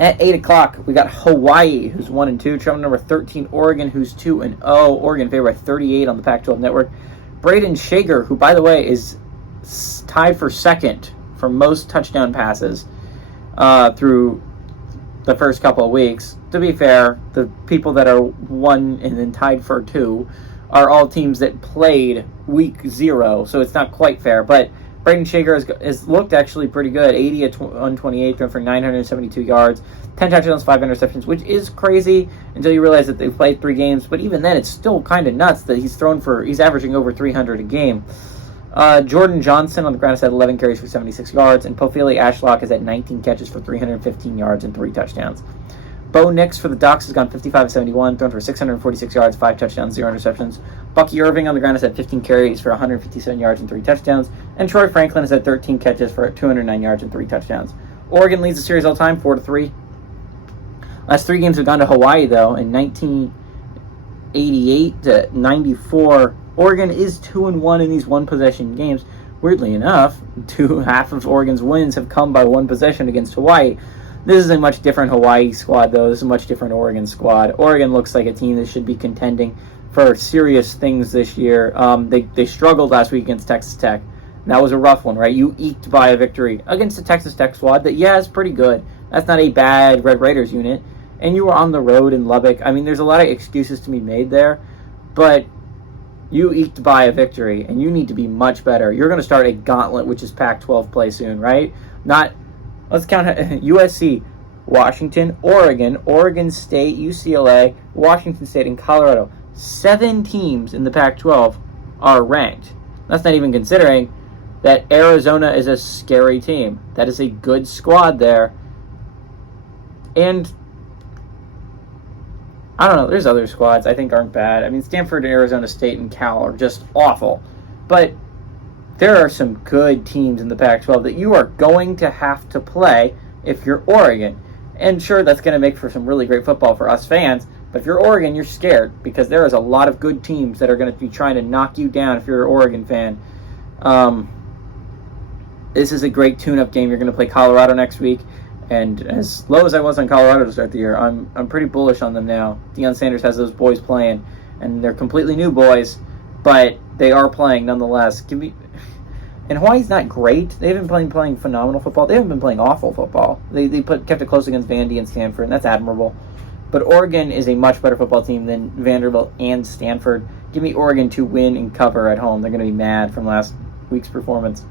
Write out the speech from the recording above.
At 8 o'clock, we got Hawaii, who's 1-2. Traveling number 13, Oregon, who's 2-0. Oregon favored by 38 on the Pac-12 network. Braden Shager, who, by the way, is tied for second for most touchdown passes through the first couple of weeks. To be fair, the people that are 1 and then tied for 2 are all teams that played week 0, so it's not quite fair. But Braden Shager has looked actually pretty good. 80 on 28, thrown for 972 yards, 10 touchdowns, 5 interceptions, which is crazy until you realize that they've played 3 games. But even then, it's still kind of nuts that he's averaging over 300 a game. Jordan Johnson on the ground has had 11 carries for 76 yards, and Pofele Ashlock has had 19 catches for 315 yards and 3 touchdowns. Bo Nix for the Ducks has gone 55-71, thrown for 646 yards, 5 touchdowns, 0 interceptions. Bucky Irving on the ground has had 15 carries for 157 yards and 3 touchdowns. And Troy Franklin has had 13 catches for 209 yards and 3 touchdowns. Oregon leads the series all time, 4-3. Last 3 games have gone to Hawaii, though. In 1988 to 94, Oregon is 2-1 in these one-possession games. Weirdly enough, half of Oregon's wins have come by 1 possession against Hawaii. This is a much different Hawaii squad, though. This is a much different Oregon squad. Oregon looks like a team that should be contending for serious things this year. They struggled last week against Texas Tech. That was a rough one, right? You eked by a victory against the Texas Tech squad that, is pretty good. That's not a bad Red Raiders unit. And you were on the road in Lubbock. I mean, there's a lot of excuses to be made there. But you eked by a victory, and you need to be much better. You're going to start a gauntlet, which is Pac-12 play soon, right? Let's count USC, Washington, Oregon, Oregon State, UCLA, Washington State, and Colorado. 7 teams in the Pac-12 are ranked. That's not even considering that Arizona is a scary team. That is a good squad there. And I don't know, there's other squads I think aren't bad. I mean, Stanford, Arizona State, and Cal are just awful. But there are some good teams in the Pac-12 that you are going to have to play if you're Oregon. And sure, that's going to make for some really great football for us fans, but if you're Oregon, you're scared because there is a lot of good teams that are going to be trying to knock you down if you're an Oregon fan. This is a great tune-up game. You're going to play Colorado next week, and as low as I was on Colorado to start the year, I'm pretty bullish on them now. Deion Sanders has those boys playing, and they're completely new boys, but they are playing nonetheless. And Hawaii's not great. They haven't been playing phenomenal football. They haven't been playing awful football. They kept it close against Vandy and Stanford, and that's admirable. But Oregon is a much better football team than Vanderbilt and Stanford. Give me Oregon to win and cover at home. They're going to be mad from last week's performance.